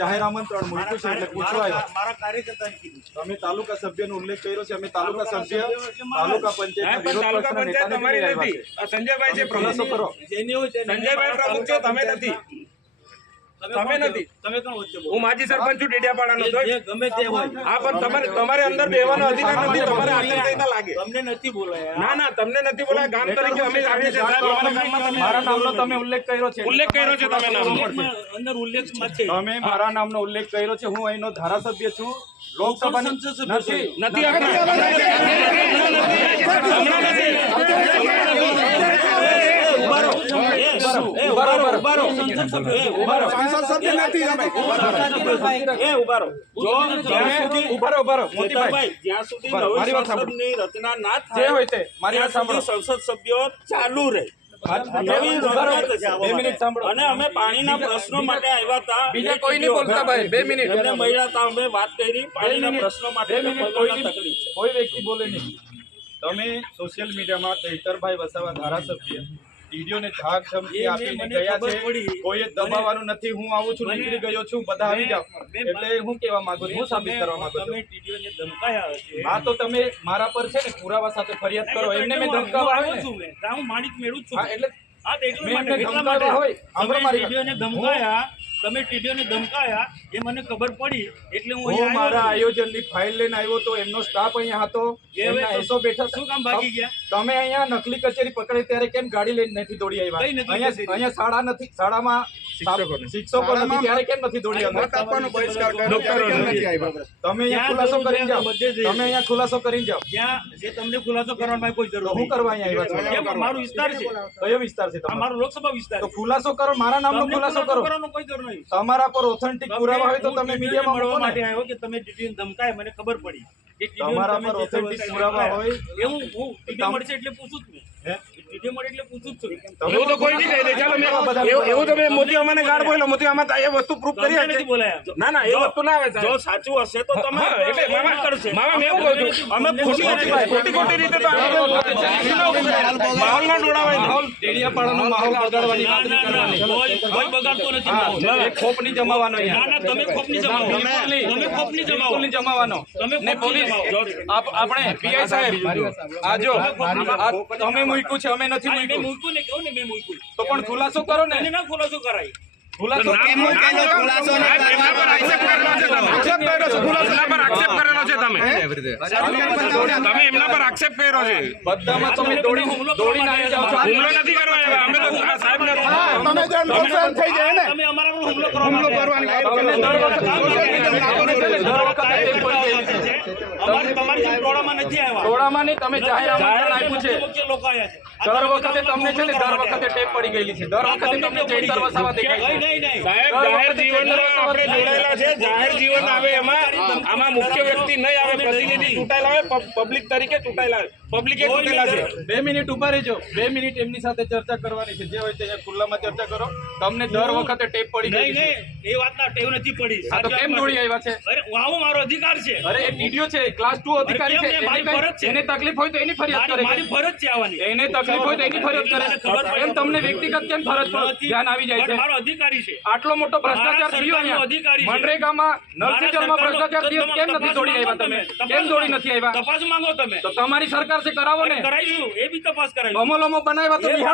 જાહેર આમંત્રણ મૂક્યું છે એટલે પૂછવા આવ્યા. મારા કાર્યકર્તાને કીધું. તમે તાલુકા સભ્યનો ઉલ્લેખ કર્યો છે. અમે તાલુકા સભ્ય તાલુકા પંચાયતના વિરોધ પક્ષના નેતાને લઈ આવ્યા છે. સંજયભાઈ છે ખુલાસો કરો. જેની હોય તેને સંજયભાઈ પ્રમુખ છો, તમે નથી. તમે નથી. તમે કોણ વચ્ચે બોલો? હું માજી સરપંચ છું ડેડિયાપાડાનો. જે ગમે તે હોય. હા, પણ તમારે અંદર બેવાનો અધિકાર નથી. તમારે આચારસંહિતા લાગે. તમને નથી બોલાયા. ના ના, તમને નથી બોલાય. ગામ તરીકે અમે આવીએ છીએ. સાહેબ, અમારા ગામમાં તમે મારા નામનો તમે ઉલ્લેખ કર્યો છે. ઉલ્લેખ કર્યો છે તમે નામનો. અંદર ઉલ્લેખમાં છે. તમે મારા નામનો ઉલ્લેખ કર્યો છે. હું અહીંનો ધારાસભ્ય છું. લોકસભાની નથી. નથી જ્યાં સુધી નવી સંસદની રચના ના થાય સંસદ સભ્યો ચાલુ રહે. અને અમે પાણીના પ્રશ્નો માટે આવ્યા હતા. બીજા કોઈ નહીં બોલતા ભાઈ. 2 મિનિટ એમને મળ્યા હતા. અમે વાત કરી પાણીના પ્રશ્નો માટે. તકલીફ કોઈ વ્યક્તિ બોલે નહીં. તમે સોશિયલ મીડિયામાં ચૈતરભાઈ વસાવા ધારાસભ્ય વીડિયોને ધાક ધમકી આપીને ગયા છે. કોઈ દબાવવાનું નથી. હું આવું છું, નીકળી ગયો છું, બધા આવી જાવ. એટલે હું કહેવા માંગુ છું, હું સાબિત કરવા માંગુ છું. તમે ટીડીઓને ધમકાયા હશે. હા, તો તમે મારા પર છે ને પુરાવા સાથે ફરિયાદ કરો. એમને મેં ધમકાવા આવ્યો છું. હું માણિક મેળવું છું. હા, એટલે હા, તો એટલા મેં માટે એમને ધમકાવ્યા હોય. તમે ટીડીઓને ધમકાયા. તમે ટીડીઓને ધમકાયા એ મને ખબર પડી. એટલે હું હું અહીંયા મારા આવ્યો છું. આયોજનની ફાઇલ લઈને આવ્યો તો એમનો સ્ટાફ અહીંયા હતો. એમના એસો બેઠા શું કામ ભાગી ગયા? તમે અહીંયા નકલી કચેરી પકડી ત્યારે કેમ ગાડી લઈને નથી દોડી કઈ આવ્યા? નકલી અહીંયા કચેરી? અહીંયા શાળા નથી. શાળામાં શિક્ષકો નથી ત્યારે કેમ નથી દોડી આવ્યા? મત આપવાનો બહિષ્કાર કર્યો. ડોક્ટરો નથી આવ્યા. તમે અહીંયા ખુલાસો કરીને જાઓ. તમે અહીંયા ખુલાસો કરીને જાઓ. જ્યાં જે તમને ખુલાસો કરવાની કોઈ જરૂર તો હું કરવા અહીંયા આવ્યા કેમ? છું? મારો વિસ્તાર છે. કયો વિસ્તાર છે આ તમારો? મારો લોકસભા વિસ્તાર તો છે. ખુલાસો કરો. મારા નામનો તમને ખુલાસો કરો. કરવાનો કોઈ જરૂર નહીં. તમારા પર ઓથેન્ટિક પુરાવા હોય તો હું તમે ટીડીઓને મીડિયામાં મળવા મૂકો માટે ને. આવ્યો કે તમે ટીડીઓને ધમકાય મને ખબર પડી કે ટીડીઓને તમારા તમે પર જે authentic ધમકાયા પુરાવા હોય. એવું હું ટીડીઓ મળશે એટલે પૂછું જ નહીં. ટીડીઓ મળે એટલે પૂછું જ છું. એવું તો કોઈ નહીં કહી દે. ચાલો એવું તમે મોતી અમને ગાળ બોલો. મોતી આમાં એ વસ્તુ પ્રૂફ કરી તમને નથી બોલાયા. ના ના, એ વસ્તુ ના આવે જો સાચું હશે તો તમે હા, એટલે મામા કરશે. મામા મેં એવું કહું છું. અમે ખોટી રીતે તો માહોલ ના ડોળાવાય. માહોલ ડેડિયાપાડાનો માહોલ બગાડવાની વાત નહીં કરવાની. કોઈ બગાડતો નથી હા, માહોલ. એ ખોપ નહીં જમાવાનો ના અહીંયા. ના, તમે ખોપ નહીં જમાવો. બિલકુલ નહીં. તમે ખોપ નહીં જમાવો. બિલકુલ નહીં જમાવાનો. તમે ને ખોપ પોલીસ નહીં જમાવો. આપણે પીઆઈ સાહેબ આ જો તમે મૂક્યું છે, અમે નથી મેં મૂક્યું. મૂક્યું ને કહું ને મેં મૂક્યું. તો પણ ખુલાસો કરો ને. એને ના ખુલાસો કરાય. ખુલાસો તમે એમના પર આક્ષેપ કર્યો છે. બધામાં તમે દોડી આવી જાઓ છો. હુમલો નથી કરવા આવ્યા. અમે તો સાહેબને તમે અમારા પર હુમલો કરવાની તમારી જેમ ટોળામાં નથી આવ્યા. ટોળામાં નહીં, તમે જાહેર આમંત્રણ આપ્યું છે. મુખ્ય લોકો આવ્યા છે. દર વખતે તમને છે ને દર વખતે ટેપ પડી ગયેલી છે. દર વખતે તમને ચૈતર વસાવા દેખાય છે. નહીં. સાહેબ, જાહેર જીવનમાં આપણે જોડાયેલા છે. જાહેર જીવન આવે એમાં આમાં મુખ્ય વ્યક્તિ નહીં આવે, પ્રતિનિધિ ચૂંટાયેલા આવે, પબ્લિક તરીકે ચૂંટાયેલા આવે. પબ્લિકે ચૂંટેલા છે. 2 મિનિટ ઉભા રહેજો. 2 મિનિટ એમની સાથે ચર્ચા કરવાની છે. જે હોય તે ખુલ્લામાં ચર્ચા કરો. તમને દર વખતે ટેપ પડી ગઈ છે. નહીં, એ વાતના ટેવ નથી પડી. આ તો કેમ દોડી આવ્યા છે? અરે આવો મારો અધિકાર છે. અરે એ ટીડીઓ છે, ક્લાસ 2 અધિકારી છે. મારી ફરજ છે. એને તકલીફ હોય તો એની ફરિયાદ કરે. મારી ફરજ છે આવવાની. એને તકલીફ હોય તો એની ફરિયાદ કરે. એમ તમને વ્યક્તિગત કેમ ફરજ પર ધ્યાન આવી જાય છે? મારો અધિકારી છે. આટલો મોટો ભ્રષ્ટાચાર થયો અહીંયા મનરેગામાં, નલસીજલમાં ભ્રષ્ટાચાર થયો. કેમ નથી દોડી આવ્યા તમે? કેમ દોડી નથી આવ્યા? તપાસ માંગો તમે. તો તમારી સરકાર છે, કરાવો ને. કરાવીશું, એ બી તપાસ કરાવીશું. અમલોમાં બનાવ્યા તો બિહાર